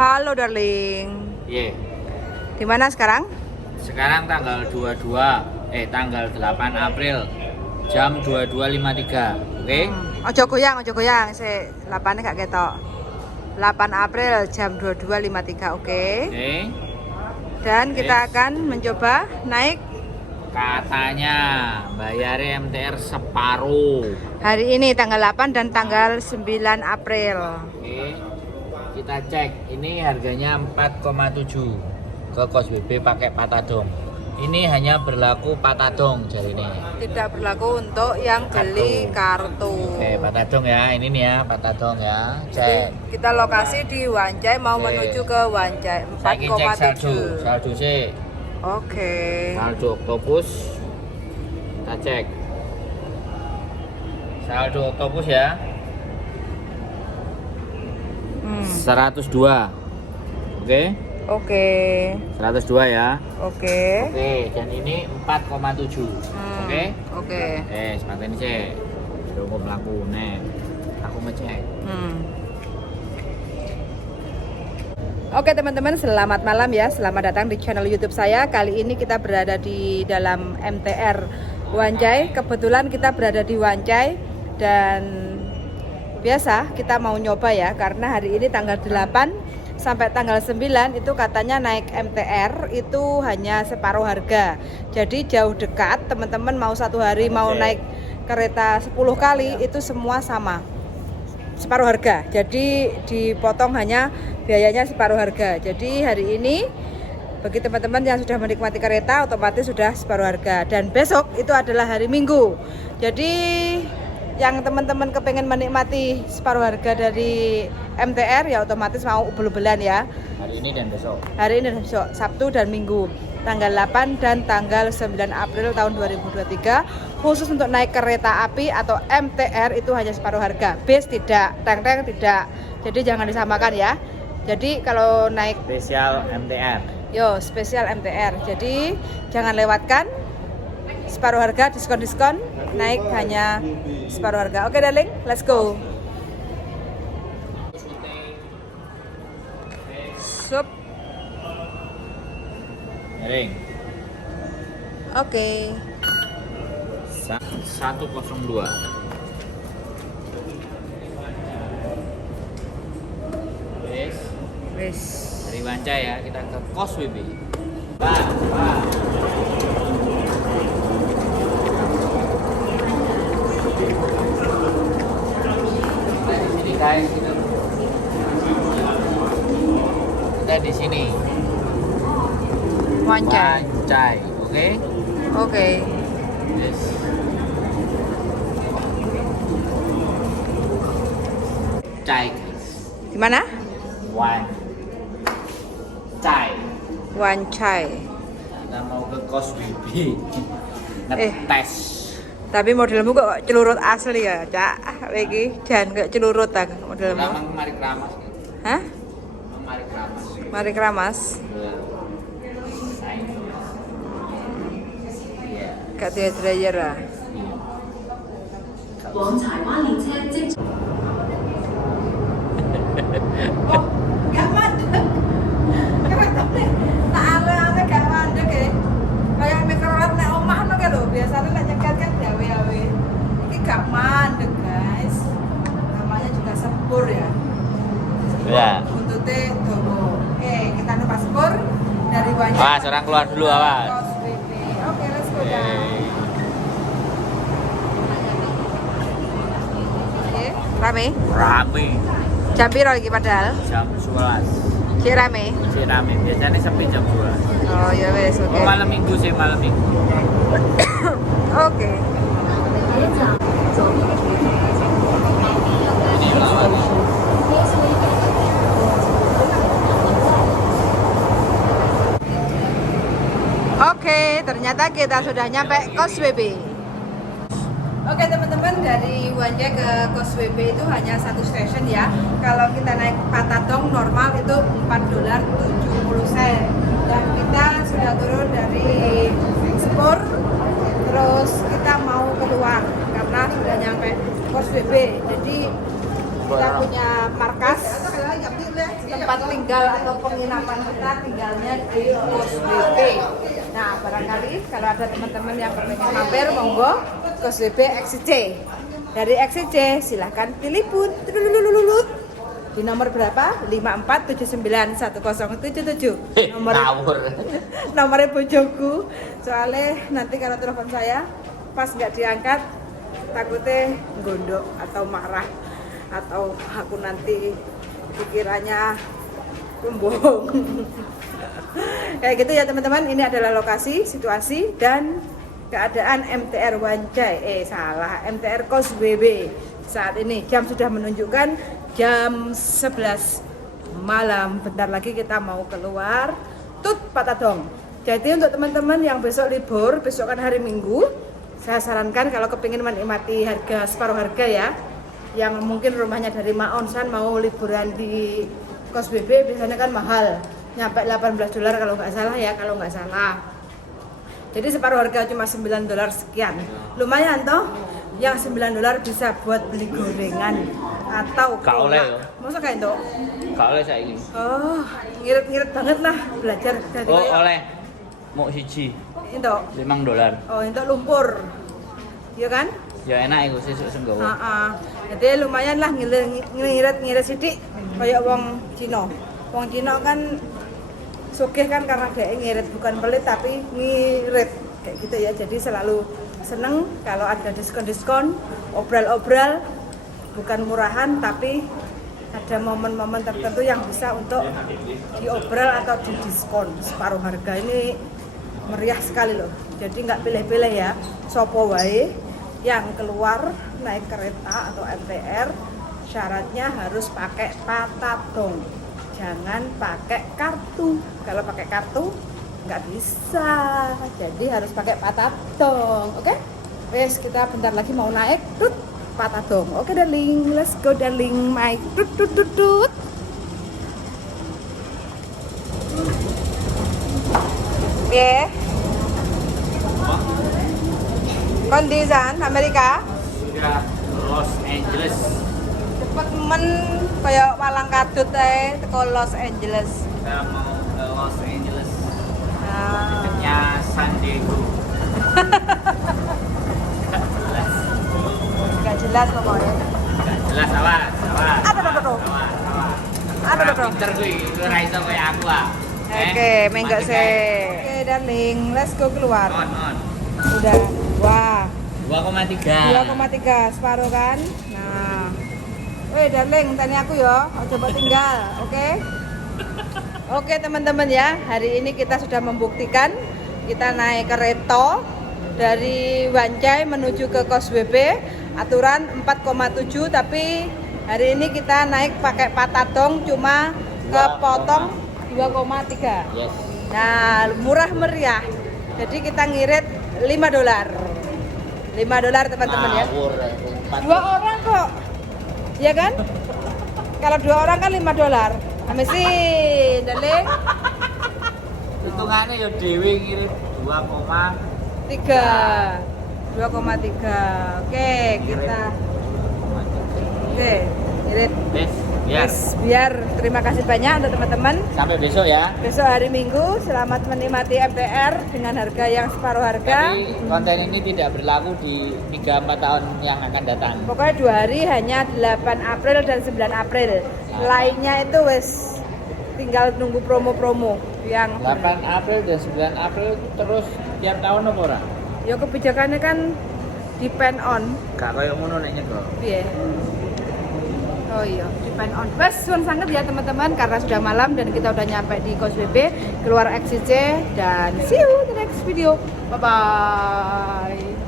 Halo darling. Iya. Di mana sekarang? Sekarang tanggal 8 April jam 22.53. Oke? Ojo goyang. Si 8 gak ketok. 8 April jam 22.53. Oke. Oke. Dan kita akan mencoba naik Katanya bayar MTR separuh. hari ini tanggal 8 dan tanggal 9 April. Oke. Kita cek. Ini harganya 4,7 ke Kos BB pakai Patadong. Ini hanya berlaku Patadong jadi ini. Tidak berlaku untuk yang beli kartu. Oke, Patadong ya. Ini nih ya, Patadong ya. Cek. Kita lokasi di Wancai, mau menuju ke Wancai. Saiki cek saldo. 4,7. Saldo sih. Oke. Saldo Oktopus. Kita cek. Saldo Oktopus ya. 102. Oke. Oke. 102 ya. Oke. Oke, dan ini 4,7. Oke. Oke. Sepatu ini sih. Tunggu melaku nih. Aku ngecek. Oke teman-teman, selamat malam ya. Selamat datang di channel YouTube saya. Kali ini kita berada di dalam MTR Wancai. Kebetulan kita berada di Wancai dan biasa kita mau nyoba ya, karena hari ini tanggal 8 sampai tanggal 9 itu katanya naik MTR itu hanya separuh harga. Jadi jauh dekat, teman-teman mau satu hari mau naik kereta 10 kali itu semua sama. Separuh harga. Jadi dipotong hanya biayanya separuh harga. Jadi hari ini bagi teman-teman yang sudah menikmati kereta otomatis sudah separuh harga. Dan besok itu adalah hari Minggu. Jadi yang teman-teman kepengen menikmati separuh harga dari MTR ya otomatis mau ubel-ubelan ya. Hari ini dan besok. Hari ini dan besok, Sabtu dan Minggu, tanggal 8 dan tanggal 9 April tahun 2023. Khusus untuk naik kereta api atau MTR itu hanya separuh harga. Bis tidak, teng-teng tidak. Jadi jangan disamakan ya. Jadi kalau naik Spesial MTR. spesial MTR. Jadi jangan lewatkan separuh harga, diskon-diskon, naik hanya separuh harga. Oke darling, let's go. Sup. Ring. Oke. 102. Wis. Dari Wancai ya, kita ke Kos WB. Wah. Nah, di sini guys, kita di sini. Wancai. Wancai, oke? Oke. Yes. Wancai, guys. Di mana? Wancai. Wancai. Kita mau ke Kos WB. Ngetes. Tapi modelmu kok celurut asli ya, Cak. Iki jan kok celurut ta modelmu. Memang mari keramas. Hah? Mari keramas. Mari keramas. Gak dia dryer ah. 往柴灣列車即 Oh, gak mandek. Tak ale-ale gak mandek ya. Kayak mikrolet nek omah no lho, biasanya nek nyekel kan gawe-gawe. Iki gak mandek, guys. Namanya juga sepur ya. Ya. Buntutnya dobo. Oke, kita numpak sepur dari Wancai. Awas, orang keluar dulu, awas. Oke, let's go down. Oke, rame. Rame. Jam piro iki padahal? Jam 11. Cek rame. Masih rame. Biasanya sepi jam 2. Oh, ya wes, oke. Oh, malam minggu sih, malam minggu. Oke. ini lawan. Oke, ternyata kita sudah nyampe Kos WB. Oke teman-teman, dari Wancai ke Kos WB itu hanya satu stasiun ya. Kalau kita naik Patadong normal itu $4.70. Dan kita sudah turun dari sepur, terus kita mau keluar karena sudah nyampe Kos WB. Jadi kita punya markas tempat tinggal tinggal atau penginapan kita tinggalnya di Kos WP. Nah, barangkali kalau ada teman-teman yang pengen mampir, monggo Kos WP XC. Dari XC silahkan telepon di nomor berapa? 54791077. Nomornya bojoku. Soalnya nanti kalau telepon saya pas nggak diangkat takutnya gondok atau marah atau aku nanti pikirannya pembohong. Kayak gitu ya teman-teman. Ini adalah lokasi, situasi dan keadaan MTR Wancai. MTR Kos WB saat ini. Jam sudah menunjukkan jam 11 malam. Bentar lagi kita mau keluar Tut Patadong. Jadi untuk teman-teman yang besok libur, besok kan hari Minggu, saya sarankan kalau kepingin menikmati harga separuh harga ya, yang mungkin rumahnya dari Maonsan mau liburan di Kos WB biasanya kan mahal, nyampe $18 kalau nggak salah ya, kalau nggak salah. Jadi separuh harga cuma $9 sekian. Lumayan toh. Yang $9 bisa buat beli gorengan atau kolak. Masa kayak itu? Gak oleh saiki. Oh, ngirit-ngirit banget lah belajar dari Oleh. Mau siji. Itu. $5. Oh, itu lumpur. Iya kan? Ya enak iku sesuk senggawa. Heeh. Jadi lumayan lah ngirit-ngirit sithik kayak wong Cina. Wong Cina kan sugih kan karena dia ngirit, bukan pelit tapi ngirit kayak gitu ya. Jadi selalu seneng kalau ada diskon-diskon, obral-obral, bukan murahan tapi ada momen-momen tertentu yang bisa untuk diobral atau didiskon separuh harga. Ini meriah sekali loh. Jadi nggak pilih-pilih ya, sopo wae yang keluar naik kereta atau MTR syaratnya harus pakai patadong, jangan pakai kartu. Kalau pakai kartu nggak bisa, jadi harus pakai patadong. Oke? Wes, kita bentar lagi mau naik Tut Patadong. Oke darling, let's go darling, my tut. Yeah. Kondisan Amerika. Sudah Los Angeles. Cepet men kayak Malang Kadut teko Los Angeles. Kita mau ke Los Angeles. Nah, Dekatnya San Diego. nggak jelas pokoknya. Gak jelas awas. Aduh. Pinter gue, lu ra iso kayak aku ah. Oke, menggak sih. Oke darling, let's go keluar. On. Udah, wah 2,3. 2,3 separuh kan. Nah, weh darling, tanya aku ya, coba tinggal, oke? Oke teman-teman ya, hari ini kita sudah membuktikan kita naik kereta dari Wancai menuju ke Kos WB, aturan 4,7 tapi hari ini kita naik pakai patadong cuma kepotong 2,3. Yes. Nah, murah meriah. Jadi kita ngirit $5. $5 teman-teman ya. Ngawur, 2 orang kok. Iya kan? Kalau 2 orang kan $5. Amesin, darling. Hitungannya ya dewe ngirit 2,3. Oke, kita. Oke, ngirit. Yes. Biar terima kasih banyak untuk teman-teman. Sampai besok ya. Besok hari Minggu, selamat menikmati MTR dengan harga yang separuh harga. Tapi konten ini tidak berlaku di 3-4 tahun yang akan datang. Pokoknya 2 hari hanya 8 April dan 9 April. Lainnya itu wes tinggal nunggu promo-promo yang 8 April dan 9 April terus tiap tahun apa ora? ya kebijakannya kan depend on. Gak kayak ngono nek nyego. Piye? Oh iya, depend on. Bas, suwun sangat ya teman-teman karena sudah malam dan kita udah nyampe di Kos WB, keluar XCC dan see you the next video. Bye bye.